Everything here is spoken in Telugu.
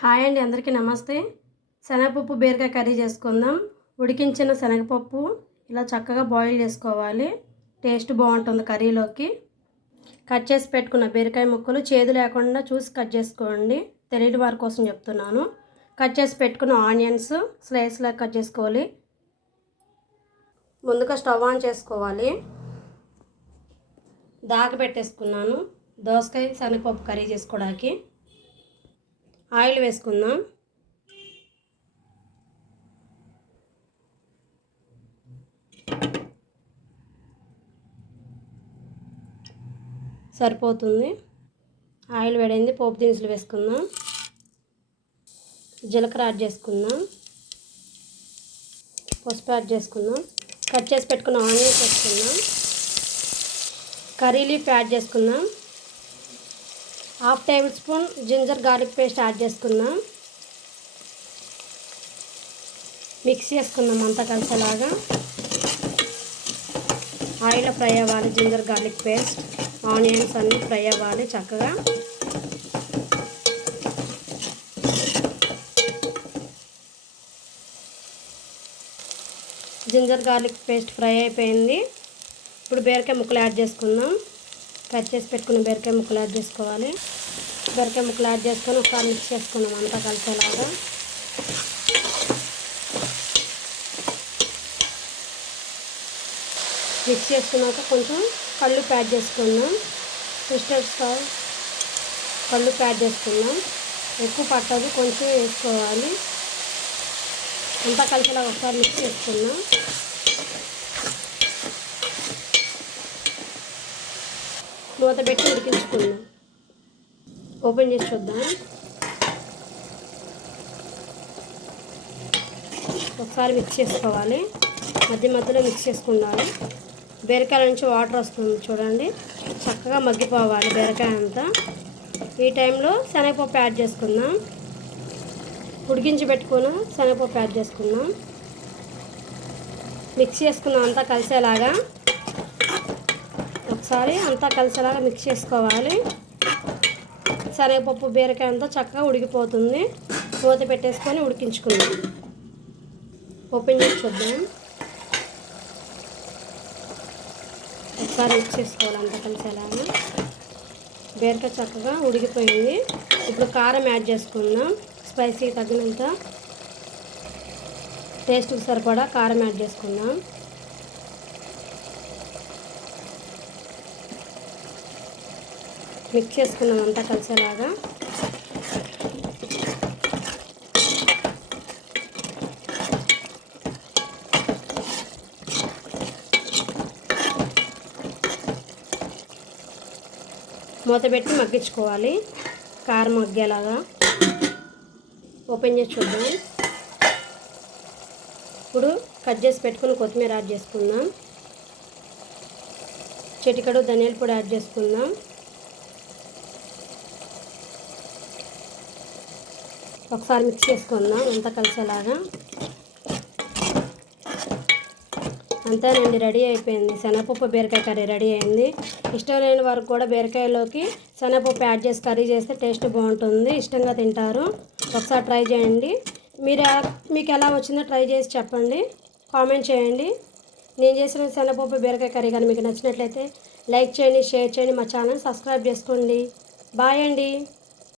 హాయ్ అండి, అందరికీ నమస్తే. శనగపప్పు బీరకాయ కర్రీ చేసుకుందాం. ఉడికించిన శనగపప్పు ఇలా చక్కగా బాయిల్ చేసుకోవాలి. టేస్ట్ బాగుంటుంది కర్రీలోకి. కట్ చేసి పెట్టుకున్న బీరకాయ ముక్కలు చేదు లేకుండా చూసి కట్ చేసుకోండి. తెలియని వారి కోసం చెప్తున్నాను. కట్ చేసి పెట్టుకున్న ఆనియన్స్ స్లైస్లా కట్ చేసుకోవాలి. ముందుగా స్టవ్ ఆన్ చేసుకోవాలి. దాక పెట్టేసుకున్నాను దోసకాయ శనగపప్పు కర్రీ చేసుకోవడానికి. ఆయిల్ వేసుకుందాం. సరిపోతుంది. ఆయిల్ వేడైంది. పోపు దినుసులు వేసుకుందాం. జీలకర్ర యాడ్ చేసుకుందాం. పసుపు యాడ్ చేసుకుందాం. కట్ చేసి పెట్టుకున్న ఆనియన్స్ వేసుకుందాం. కర్రీ లీఫ్ యాడ్ చేసుకుందాం. Half table spoon ginger garlic paste add చేసుకుందాం. మిక్స్ చేసుకుందాం అంతా కలిసేలాగా. ఆయిల్లో ఫ్రై అవ్వాలి. జింజర్ గార్లిక్ పేస్ట్ ఆనియన్స్ అన్నీ ఫ్రై అవ్వాలి చక్కగా. జింజర్ గార్లిక్ పేస్ట్ ఫ్రై అయిపోయింది. ఇప్పుడు బీరకాయ ముక్కలు యాడ్ చేసుకుందాం. కట్ చేసి పెట్టుకున్న బీరకాయ ముక్కలు యాడ్ చేసుకోవాలి. బీరకాయ ముక్కలు యాడ్ చేసుకొని ఒకసారి మిక్స్ చేసుకుందాం అంతా కలిసేలాగా. మిక్స్ చేసుకున్నాక కొంచెం కళ్ళు యాడ్ చేసుకుందాం. మిస్టర్ సాల్ కళ్ళు యాడ్ చేసుకుందాం. ఎక్కువ పట్టదు, కొంచెం వేసుకోవాలి. అంతా కలిసేలాగా ఒకసారి మిక్స్ చేసుకుందాం. మూత పెట్టి ఉడికించుకుందాం. ఓపెన్ చేసి చూద్దాం. ఒకసారి మిక్స్ చేసుకోవాలి. మధ్య మధ్యలో మిక్స్ చేసుకుండాలి. బీరకాయ నుంచి వాటర్ వస్తుంది చూడండి. చక్కగా మగ్గిపోవాలి బీరకాయ అంతా. ఈ టైంలో శనగపప్పు యాడ్ చేసుకుందాం. ఉడికించి పెట్టుకున్న శనగపప్పు యాడ్ చేసుకుందాం. మిక్స్ చేసుకుందాం అంతా కలిసేలాగా. ఒకసారి అంతా కలిసేలాగా మిక్స్ చేసుకోవాలి. శనగపప్పు బీరకాయ అంతా చక్కగా ఉడికిపోతుంది. మూత పెట్టేసుకొని ఉడికించుకుందాం. ఓపెన్ చేసి చూద్దాం. ఒకసారి మిక్స్ చేసుకోవాలి అంతా కలిసేలాగా. బీరకాయ చక్కగా ఉడికిపోయింది. ఇప్పుడు కారం యాడ్ చేసుకుందాం. స్పైసీ తగినంత టేస్ట్కి సరిపడా కారం యాడ్ చేసుకుందాం. మిక్స్ చేసుకున్నాం అంతా కలిసేలాగా. మూత పెట్టి మగ్గించుకోవాలి కారం మగ్గేలాగా. ఓపెన్ చేసి చూద్దాం. ఇప్పుడు కట్ చేసి పెట్టుకుని కొత్తిమీర యాడ్ చేసుకుందాం. చిటికెడు ధనియాల పొడి యాడ్ చేసుకుందాం. ఒకసారి మిక్స్ చేసుకుందాం అంతా కలిసేలాగా. అంతేనండి, రెడీ అయిపోయింది. శనగపప్పు బీరకాయ కర్రీ రెడీ అయింది. ఇష్టం లేని వారికి కూడా బీరకాయలోకి శనగపప్పు యాడ్ చేసి కర్రీ చేస్తే టేస్ట్ బాగుంటుంది. ఇష్టంగా తింటారు. ఒకసారి ట్రై చేయండి. మీకు ఎలా వచ్చిందో ట్రై చేసి చెప్పండి. కామెంట్ చేయండి. నేను చేసిన శనగపప్పు బీరకాయ కర్రీ కానీ మీకు నచ్చినట్లయితే లైక్ చేయండి, షేర్ చేయండి. మా ఛానల్ సబ్స్క్రైబ్ చేసుకోండి. బాయ్ అండి.